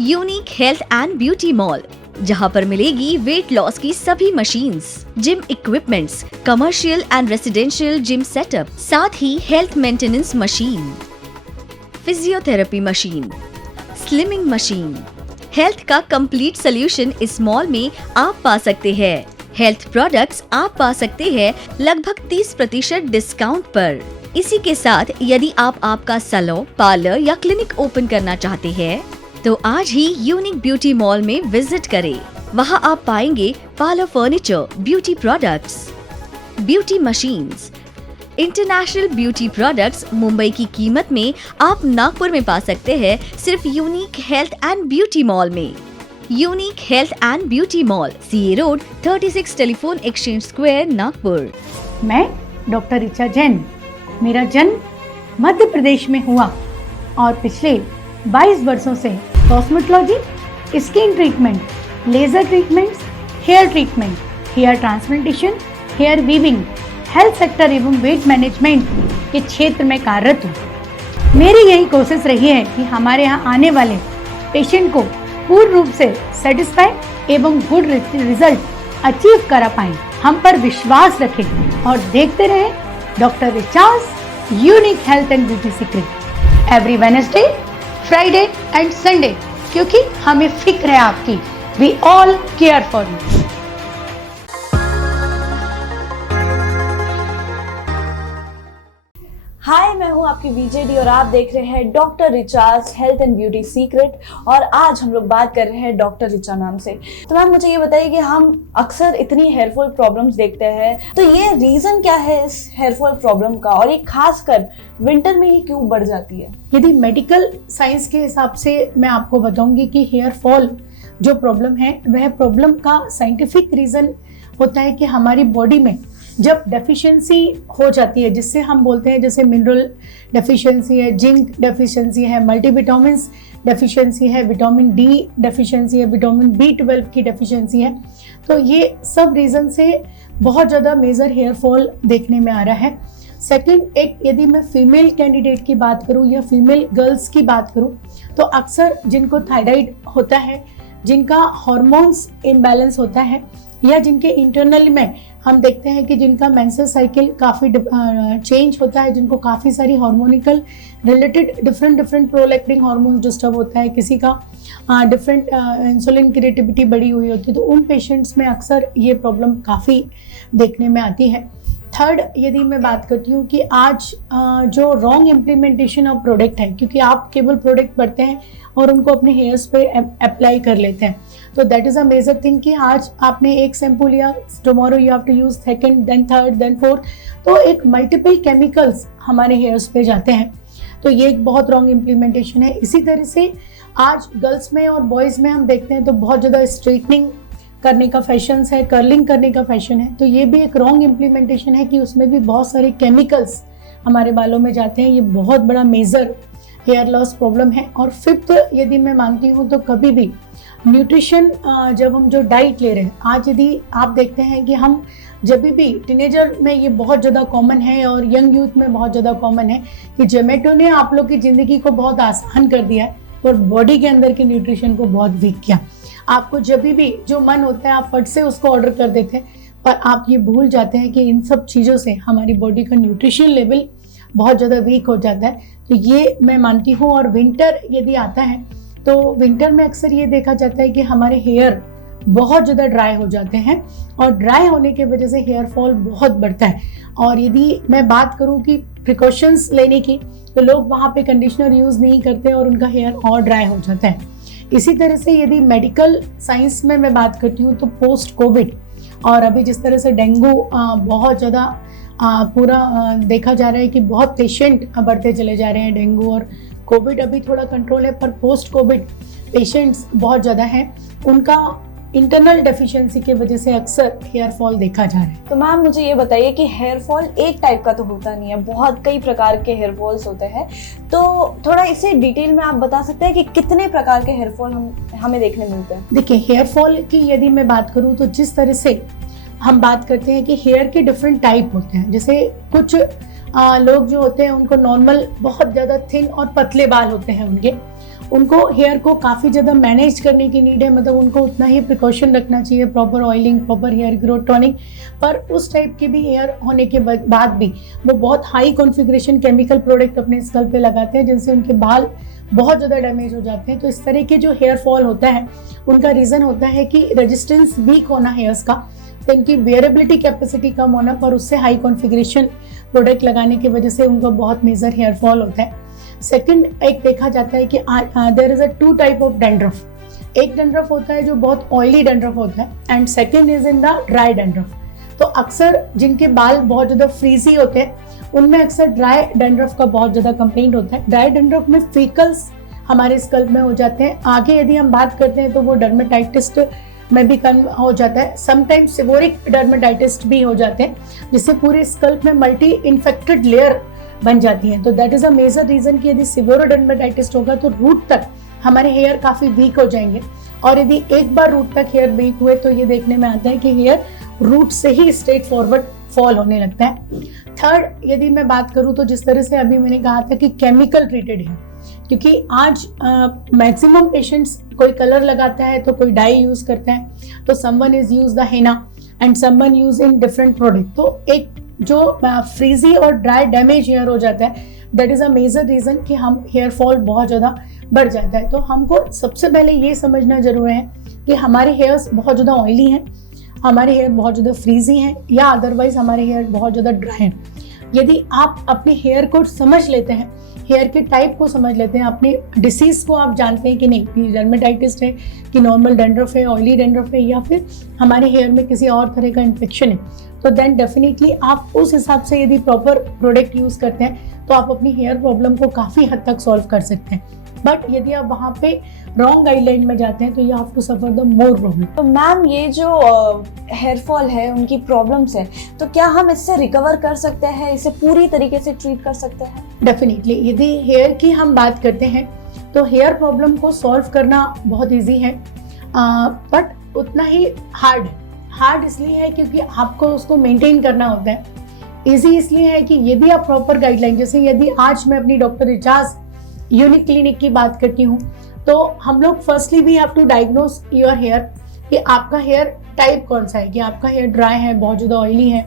Unique health and beauty mall, जहां पर मिलेगी वेट लॉस की सभी machines, gym equipments, commercial and residential gym setup, साथ ही health maintenance machine, physiotherapy machine, slimming machine. Health का कंप्लीट सोल्यूशन इस मॉल में आप पा सकते हैं। हेल्थ प्रोडक्ट्स आप पा सकते हैं लगभग 30% डिस्काउंट पर। इसी के साथ यदि आप आपका सैलून, पार्लर या क्लिनिक ओपन करना चाहते हैं तो आज ही यूनिक ब्यूटी मॉल में विजिट करें। वहां आप पाएंगे parlour furniture, beauty products, beauty machines, international beauty products Mumbai की कीमत में आप नागपुर में पा सकते हैं सिर्फ unique health and beauty mall में। Unique health and beauty mall, CA road, 36 telephone exchange square, Nagpur. मैं डॉक्टर ऋचा जैन। मेरा जन्म मध्य प्रदेश में हुआ और पिछले 22 वर्षों से cosmetology, skin treatment, laser treatments, hair treatment, hair transplantation, hair weaving, health sector एवं वेट मैनेजमेंट के क्षेत्र में कार्यरत हूँ। मेरी यही कोशिश रही है कि हमारे यहाँ आने वाले पेशेंट को पूर्ण रूप से सेटिस्फाई एवं गुड रिजल्ट अचीव करा पाएं। हम पर विश्वास रखें और देखते रहें doctor Richa's unique health and beauty secret every Wednesday, Friday and Sunday, क्योंकि हमें फिक्र है आपकी। We all care for you. Hi, मैं हूँ आपकी वीजेडी और आप देख रहे हैं डॉक्टर रिचाज हेल्थ एंड ब्यूटी सीक्रेट। और आज हम लोग बात कर रहे हैं डॉक्टर रिचा नाम से। तो मैम मुझे ये बताइए कि हम अक्सर इतनी हेयरफॉल प्रॉब्लम्स देखते हैं, तो ये रीजन क्या है इस हेयरफॉल प्रॉब्लम का, और ये खासकर विंटर में ही क्यों बढ़ जाती है? यदि मेडिकल साइंस के हिसाब से मैं आपको बताऊंगी कि हेयर फॉल जो प्रॉब्लम है वह प्रॉब्लम का साइंटिफिक रीजन होता है कि हमारी बॉडी में जब डेफिशिएंसी हो जाती है, जिससे हम बोलते हैं जैसे मिनरल डेफिशिएंसी है, जिंक डेफिशिएंसी है, मल्टीविटामिन्स डेफिशिएंसी है, विटामिन डी डेफिशिएंसी है, विटामिन B12 की डेफिशिएंसी है, तो ये सब रीज़न से बहुत ज़्यादा मेजर हेयर फॉल देखने में आ रहा है। सेकंड, एक यदि मैं फीमेल कैंडिडेट की बात करूँ या फीमेल गर्ल्स की बात करूँ तो अक्सर जिनको थायराइड होता है, जिनका हार्मोन्स इम्बैलेंस होता है, या जिनके इंटरनल में हम देखते हैं कि जिनका मेंस्ट्रुअल साइकिल काफ़ी चेंज होता है, जिनको काफ़ी सारी hormonal related different prolactin hormones disturb होता है, किसी का डिफरेंट इंसुलिन क्रिएटिविटी बढ़ी हुई होती है, तो उन पेशेंट्स में अक्सर ये प्रॉब्लम काफ़ी देखने में आती है। थर्ड, यदि मैं बात करती हूँ कि आज जो रॉन्ग इम्प्लीमेंटेशन ऑफ प्रोडक्ट है, क्योंकि आप केवल प्रोडक्ट पढ़ते हैं और उनको अपने हेयर्स पे अप्लाई कर लेते हैं, तो that is a major thing कि आज आपने एक शैम्पू लिया, tomorrow you have to use second, then third, then fourth, तो एक मल्टीपल केमिकल्स हमारे हेयर्स पे जाते हैं, तो ये एक बहुत रॉन्ग इम्प्लीमेंटेशन है। इसी तरह से आज गर्ल्स में और बॉयज़ में हम देखते हैं तो बहुत ज़्यादा स्ट्रेटनिंग करने का फैशन है, कर्लिंग करने का फैशन है, तो ये भी एक रॉन्ग इम्प्लीमेंटेशन है कि उसमें भी बहुत सारे केमिकल्स हमारे बालों में जाते हैं। ये बहुत बड़ा मेजर हेयर लॉस प्रॉब्लम है। और फिफ्थ, यदि मैं मानती हूँ तो कभी भी न्यूट्रिशन, जब हम जो डाइट ले रहे हैं, आज यदि आप देखते हैं कि हम जब भी टीनेजर में ये बहुत ज़्यादा कॉमन है और यंग यूथ में बहुत ज़्यादा कॉमन है कि जोमेटो ने आप लोग की ज़िंदगी को बहुत आसान कर दिया है और बॉडी के अंदर के न्यूट्रिशन को बहुत वीक किया। आपको जब भी जो मन होता है आप फट से उसको ऑर्डर कर देते हैं, पर आप ये भूल जाते हैं कि इन सब चीज़ों से हमारी बॉडी का न्यूट्रिशन लेवल बहुत ज़्यादा वीक हो जाता है। तो ये मैं मानती हूँ। और विंटर यदि आता है तो विंटर में अक्सर ये देखा जाता है कि हमारे हेयर बहुत ज़्यादा ड्राई हो जाते हैं और ड्राई होने की वजह से हेयर फॉल बहुत बढ़ता है। और यदि मैं बात करूँ कि प्रिकॉशंस लेने की, तो लोग वहाँ पे कंडीशनर यूज़ नहीं करते और उनका हेयर और ड्राई हो जाता है। इसी तरह से यदि मेडिकल साइंस में मैं बात करती हूँ तो पोस्ट कोविड, और अभी जिस तरह से डेंगू बहुत ज़्यादा पूरा देखा जा रहा है कि बहुत पेशेंट बढ़ते चले जा रहे हैं, डेंगू और कोविड अभी थोड़ा कंट्रोल है, पर पोस्ट कोविड पेशेंट्स बहुत ज़्यादा हैं, उनका इंटरनल डेफिशिएंसी की वजह से अक्सर हेयर फॉल देखा जा रहा है। तो मैम मुझे ये बताइए कि हेयर फॉल एक टाइप का तो होता नहीं है, बहुत कई प्रकार के हेयर फॉल्स होते हैं, तो थोड़ा इसे डिटेल में आप बता सकते हैं कि कितने प्रकार के हेयर फॉल हमें देखने मिलते हैं? देखिए, हेयर फॉल की यदि मैं बात करूँ तो जिस तरह से हम बात करते हैं कि हेयर के डिफरेंट टाइप होते हैं, जैसे कुछ लोग जो होते हैं उनको नॉर्मल बहुत ज़्यादा थिन और पतले बाल होते हैं उनके, उनको हेयर को काफ़ी ज़्यादा मैनेज करने की नीड है, मतलब उनको उतना ही प्रिकॉशन रखना चाहिए, proper oiling, proper hair growth tonic. पर उस टाइप के भी हेयर होने के बाद भी वो बहुत हाई कॉन्फ़िगरेशन केमिकल प्रोडक्ट अपने स्कल्प पे लगाते हैं, जिनसे उनके बाल बहुत ज़्यादा डैमेज हो जाते हैं। तो इस तरह के जो हेयर फॉल होता है उनका रीज़न होता है कि रेजिस्टेंस वीक होना हेयर्स का, तो इनकी वेरेबिलिटी कैपेसिटी कम होना, पर उससे हाई कॉन्फ़िगरेशन प्रोडक्ट लगाने की वजह से उनको बहुत मेजर हेयर फॉल होता है। सेकंड, एक देखा जाता है कि there is a 2 type of dandruff. एक डैंड्रफ होता है जो बहुत ऑयली डैंड्रफ होता है, and second is in the dry dandruff. तो अक्सर जिनके बाल बहुत ज़्यादा फ्रीजी होते हैं उनमें अक्सर ड्राई डैंड्रफ का बहुत ज़्यादा कंप्लेंट होता है। ड्राई डैंड्रफ में फिकल्स हमारे स्कल्प में हो जाते हैं। आगे यदि हम बात करते हैं तो वो डर्मेटाइटिस में भी कम हो जाता है, समटाइम्स सिवोरिक डर्मेटाइटिस भी हो जाते हैं, जिससे पूरे स्कल्प में मल्टी इन्फेक्टेड लेयर बन जाती है। तो that is a major reason कि यदि सिवियर डर्मेटाइटिस होगा तो रूट तक हमारे हेयर काफी वीक हो जाएंगे, और यदि एक बार रूट तक हेयर वीक हुए तो ये देखने में आता है कि हेयर रूट से ही स्ट्रेट फॉरवर्ड फॉल होने लगता है। थर्ड, यदि मैं बात करूं तो जिस तरह से अभी मैंने कहा था कि केमिकल ट्रीटेड है, क्योंकि आज मैक्सिमम पेशेंट्स कोई कलर लगाता है तो कोई डाई यूज करता है, तो someone is use the henna and someone use in different product. तो एक जो फ्रीजी और ड्राई डैमेज हेयर हो जाता है, that is a major reason कि हम हेयर फॉल बहुत ज़्यादा बढ़ जाता है। तो हमको सबसे पहले ये समझना जरूरी है कि हमारे हेयर्स बहुत ज़्यादा ऑयली हैं, हमारे हेयर बहुत ज़्यादा फ्रीजी हैं, या अदरवाइज हमारे हेयर बहुत ज़्यादा ड्राई हैं। यदि आप अपने हेयर को समझ लेते हैं, हेयर के टाइप को समझ लेते हैं, अपनी डिसीज़ को आप जानते हैं कि नहीं, कि डर्मेटाइटिस है, कि नॉर्मल डैंड्रफ है, ऑयली डैंड्रफ है, या फिर हमारे हेयर में किसी और तरह का इन्फेक्शन है, तो देन डेफिनेटली आप उस हिसाब से यदि प्रॉपर प्रोडक्ट यूज़ करते हैं तो आप अपनी हेयर प्रॉब्लम को काफ़ी हद तक सॉल्व कर सकते हैं। बट यदि आप वहाँ पे रॉन्ग गाइडलाइन में जाते हैं तो you have to suffer the more problem. तो मैम, ये जो हेयर फॉल है, उनकी प्रॉब्लम्स है, तो क्या हम इससे रिकवर कर सकते हैं, इसे पूरी तरीके से ट्रीट कर सकते हैं? डेफिनेटली, यदि हेयर की हम बात करते हैं तो हेयर प्रॉब्लम को सॉल्व करना बहुत ईजी है, बट उतना ही हार्ड है। हार्ड इसलिए है क्योंकि आपको उसको मेंटेन करना होता है। इजी इसलिए है कि यदि आप प्रॉपर गाइडलाइन, जैसे यदि आज मैं अपनी डॉक्टर रिचाज यूनिक क्लिनिक की बात करती हूँ, तो हम लोग firstly we have to diagnose your hair, कि आपका हेयर टाइप कौन सा है, कि आपका हेयर ड्राई है, बहुत ज़्यादा ऑयली है,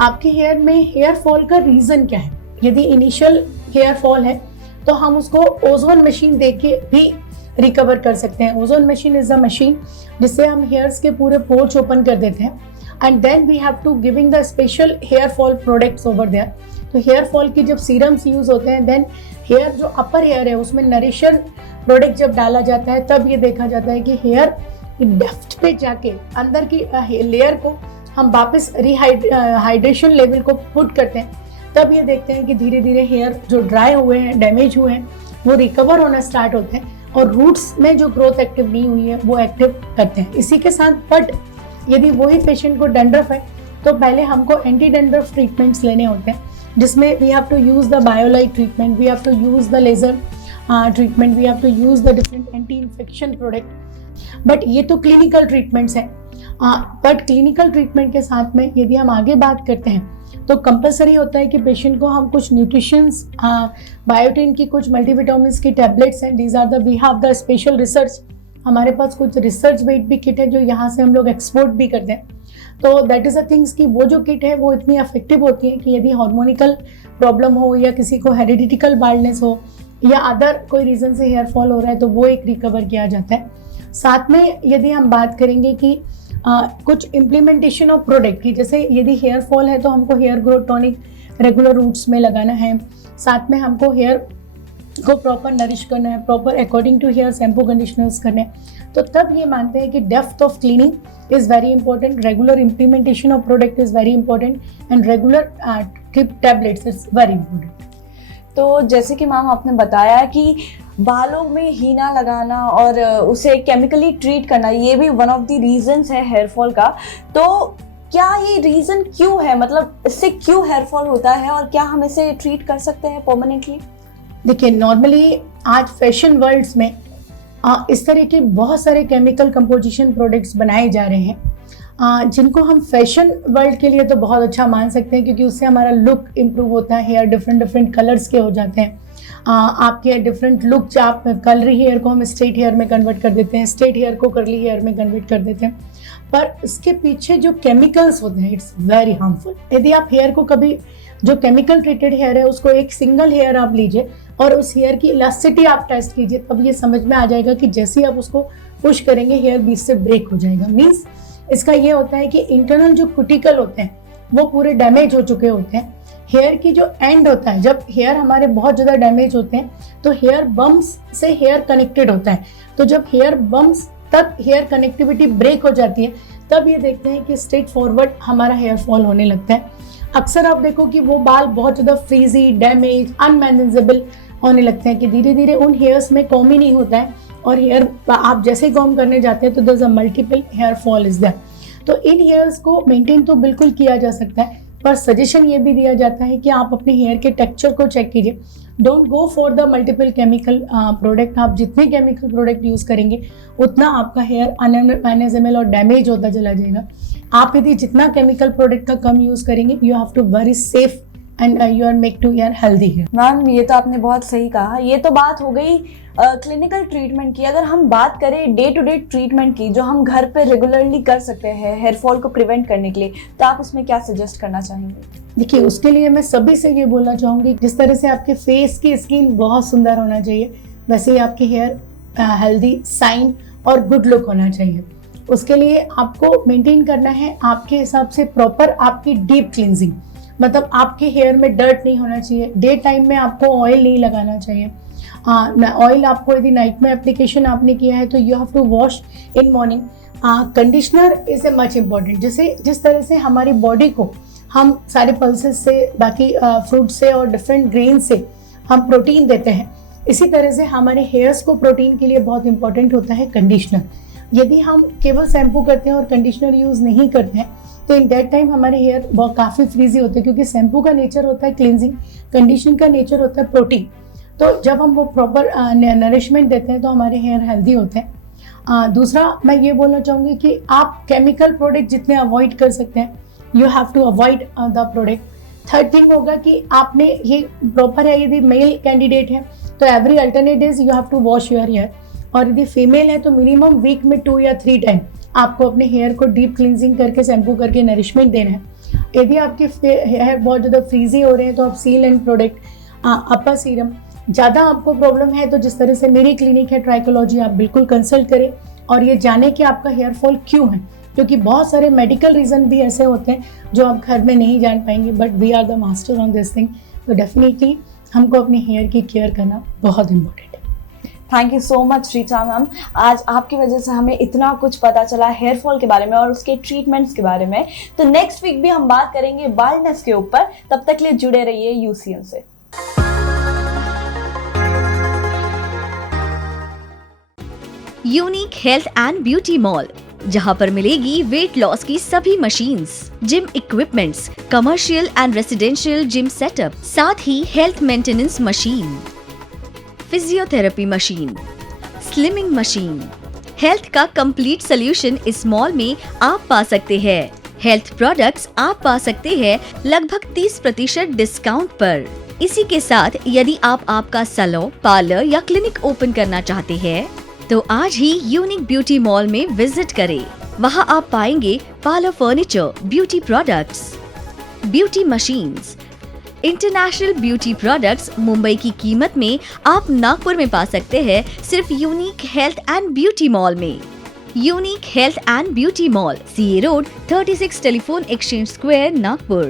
आपके हेयर में हेयर फॉल का रीज़न क्या है। यदि इनिशियल हेयर फॉल है तो हम उसको ओजोन मशीन दे के भी रिकवर कर सकते हैं। Ozone machine is a machine जिससे हम हेयर्स के पूरे पोर्स ओपन कर देते हैं, and then we have to giving the special hair fall products over there. तो हेयर फॉल की जब सीरम्स यूज होते हैं, देन हेयर जो अपर हेयर है उसमें नरिशर प्रोडक्ट जब डाला जाता है, तब ये देखा जाता है कि हेयर डेप्थ पे जाके अंदर की लेयर को हम वापस हाइड्रेशन लेवल को पुट करते हैं, तब ये देखते हैं कि धीरे धीरे हेयर जो ड्राई हुए हैं, डैमेज हुए हैं, वो रिकवर होना स्टार्ट होते हैं, और रूट्स में जो ग्रोथ एक्टिव नहीं हुई है वो एक्टिव करते हैं। इसी के साथ बट यदि वही पेशेंट को डैंड्रफ है तो पहले हमको एंटी डैंड्रफ ट्रीटमेंट्स लेने होते हैं, जिसमें we have to use the biolight treatment, we have to use the laser treatment, we have to use the different anti infection product. But ये तो क्लिनिकल ट्रीटमेंट्स हैं, बट क्लिनिकल ट्रीटमेंट के साथ में यदि हम आगे बात करते हैं तो कंपलसरी होता है कि पेशेंट को हम कुछ न्यूट्रिशंस, बायोटिन की कुछ मल्टीविटामिन्स की टैबलेट्स हैं, these are the we have the special research, हमारे पास कुछ रिसर्च वेट भी किट है जो यहाँ से हम लोग एक्सपोर्ट भी करते हैं। तो दैट इज़ अ थिंग्स कि वो जो किट है वो इतनी इफेक्टिव होती है कि यदि हार्मोनिकल प्रॉब्लम हो, या किसी को हेरिडिटिकल बाल्डनेस हो, या अदर कोई रीज़न से हेयर फॉल हो रहा है, तो वो एक रिकवर किया जाता है। साथ में यदि हम बात करेंगे कि कुछ इम्प्लीमेंटेशन ऑफ प्रोडक्ट की, जैसे यदि हेयर फॉल है तो हमको hair growth tonic regular roots में लगाना है, साथ में हमको हेयर को प्रॉपर नरिश करना है, proper according to hair shampoo conditioners करने हैं, तो तब ये मानते हैं कि depth of cleaning is very important, regular implementation of product is very important, and regular tablets is very important. तो जैसे कि मैम आपने बताया कि बालों में हीना लगाना और उसे केमिकली ट्रीट करना, ये भी वन ऑफ द रीजंस है हेयर फॉल का। तो क्या ये रीजन क्यों है, मतलब इससे क्यों हेयर फॉल होता है, और क्या हम इसे ट्रीट कर सकते हैं परमानेंटली? देखिए, नॉर्मली आज फैशन वर्ल्ड्स में इस तरह के बहुत सारे केमिकल कंपोजिशन प्रोडक्ट्स बनाए जा रहे हैं, जिनको हम फैशन वर्ल्ड के लिए तो बहुत अच्छा मान सकते हैं, क्योंकि उससे हमारा लुक इम्प्रूव होता है, हेयर डिफरेंट डिफरेंट कलर्स के हो जाते हैं। आपके डिफरेंट लुक, आप कर्ली हेयर को हम स्ट्रेट हेयर में कन्वर्ट कर देते हैं, स्ट्रेट हेयर को कर्ली हेयर में कन्वर्ट कर देते हैं, पर इसके पीछे जो केमिकल्स होते हैं इट्स वेरी हार्मफुल। यदि आप हेयर को कभी, जो केमिकल ट्रीटेड हेयर है उसको एक सिंगल हेयर आप लीजिए और उस हेयर की इलास्टिसिटी आप टेस्ट कीजिए, तब ये समझ में आ जाएगा कि जैसे ही आप उसको पुश करेंगे हेयर बीच से ब्रेक हो जाएगा। मीन्स इसका ये होता है कि इंटरनल जो कुटिकल होते हैं वो पूरे डैमेज हो चुके होते हैं। हेयर की जो एंड होता है, जब हेयर हमारे बहुत ज़्यादा डैमेज होते हैं तो हेयर बम्स से हेयर कनेक्टेड होता है, तो जब हेयर बम्स तक हेयर कनेक्टिविटी ब्रेक हो जाती है तब ये देखते हैं कि स्ट्रेट फॉरवर्ड हमारा हेयर फॉल होने लगता है। अक्सर आप देखो कि वो बाल बहुत ज़्यादा फ्रीजी, डैमेज, अनमैनेजेबल होने लगते हैं कि धीरे धीरे उन हेयर्स में कॉम ही नहीं होता है और हेयर आप जैसे ही कॉम करने जाते हैं तो there is a multiple hair fall is there. तो इन हेयर्स को मेंटेन तो बिल्कुल किया जा सकता है, पर सजेशन ये भी दिया जाता है कि आप अपने हेयर के टेक्सचर को चेक कीजिए। Don't go for the multiple chemical product. आप जितने केमिकल प्रोडक्ट यूज़ करेंगे उतना आपका हेयर अनमैनेजेबल और डैमेज होता चला जाएगा। आप यदि जितना केमिकल प्रोडक्ट का कम यूज़ करेंगे, you have to very safe and you are make to your healthy hair. Ma'am ये तो आपने बहुत सही कहा। ये तो बात हो गई क्लिनिकल ट्रीटमेंट की। अगर हम बात करें डे टू डे ट्रीटमेंट की, जो हम घर पे रेगुलरली कर सकते हैं हेयर फॉल को प्रिवेंट करने के लिए, तो आप उसमें क्या सजेस्ट करना चाहेंगे? देखिए, उसके लिए मैं सभी से ये बोलना चाहूँगी, जिस तरह से आपके फेस की स्किन बहुत सुंदर होना चाहिए, वैसे ही आपकी हेयर हेल्दी, साइन और गुड लुक होना चाहिए। उसके लिए आपको मेंटेन करना है आपके हिसाब से प्रॉपर आपकी डीप क्लींजिंग, मतलब आपके हेयर में डर्ट नहीं होना चाहिए। डे टाइम में आपको ऑयल नहीं लगाना चाहिए। ऑयल आपको यदि नाइट में एप्लीकेशन आपने किया है तो you have to wash in morning. Conditioner is a much important. जैसे जिस तरह से हमारी बॉडी को हम सारे पल्सेस से, बाकी फ्रूट से और डिफरेंट ग्रेन से हम प्रोटीन देते हैं, इसी तरह से हमारे हेयर्स को प्रोटीन के लिए बहुत इंपॉर्टेंट होता है कंडीशनर। यदि हम केवल शैम्पू करते हैं और कंडीशनर यूज़ नहीं करते हैं तो इन दैट टाइम हमारे हेयर बहुत काफ़ी फ्रीजी होते हैं, क्योंकि शैम्पू का नेचर होता है क्लींजिंग, कंडीशनर का नेचर होता है प्रोटीन। तो जब हम वो प्रॉपर नरिशमेंट देते हैं तो हमारे हेयर हेल्दी होते हैं। दूसरा मैं ये बोलना चाहूँगी कि आप केमिकल प्रोडक्ट जितने अवॉइड कर सकते हैं, you have to avoid the product. Third thing होगा कि आपने ये प्रॉपर है, यदि मेल कैंडिडेट है तो every alternate days you have to wash your hair, और यदि फीमेल है तो मिनिमम वीक में 2 या 3 टाइम आपको अपने हेयर को डीप क्लींजिंग करके शैम्पू करके नरिशमेंट देना है। यदि आपके हेयर बहुत ज़्यादा फ्रीजी हो रहे हैं तो आप seal and product, upper serum, ज़्यादा आपको प्रॉब्लम है तो जिस तरह से मेरी क्लिनिक है ट्राइकोलॉजी, आप बिल्कुल कंसल्ट करें और ये जाने कि आपका हेयर फॉल क्यों है, क्योंकि बहुत सारे मेडिकल रीज़न भी ऐसे होते हैं जो आप घर में नहीं जान पाएंगे, but we are the master on this thing. तो डेफिनेटली हमको अपने हेयर की केयर करना बहुत इंपॉर्टेंट है। Thank you so much Richa ma'am. आज आपकी वजह से हमें इतना कुछ पता चला हेयर फॉल के बारे में और उसके ट्रीटमेंट्स के बारे में। तो नेक्स्ट वीक भी हम बात करेंगे बाल्डनेस के ऊपर। तब तक के लिए जुड़े रहिए यूसीएम से। Unique health and beauty mall, जहां पर मिलेगी वेट लॉस की सभी machines, gym equipments, commercial and residential gym setup, साथ ही health maintenance machine, physiotherapy machine, slimming machine. Health का कंप्लीट सोल्यूशन इस मॉल में आप पा सकते हैं। हेल्थ प्रोडक्ट्स आप पा सकते हैं लगभग 30% डिस्काउंट पर। इसी के साथ यदि आप आपका सैलून, पार्लर या क्लिनिक ओपन करना चाहते हैं तो आज ही यूनिक ब्यूटी मॉल में विजिट करें। वहां आप पाएंगे parlour furniture, beauty products, beauty machines, international beauty products Mumbai की कीमत में आप नागपुर में पा सकते हैं सिर्फ unique health and beauty mall में। Unique health and beauty mall, CA road, 36 telephone exchange square, Nagpur.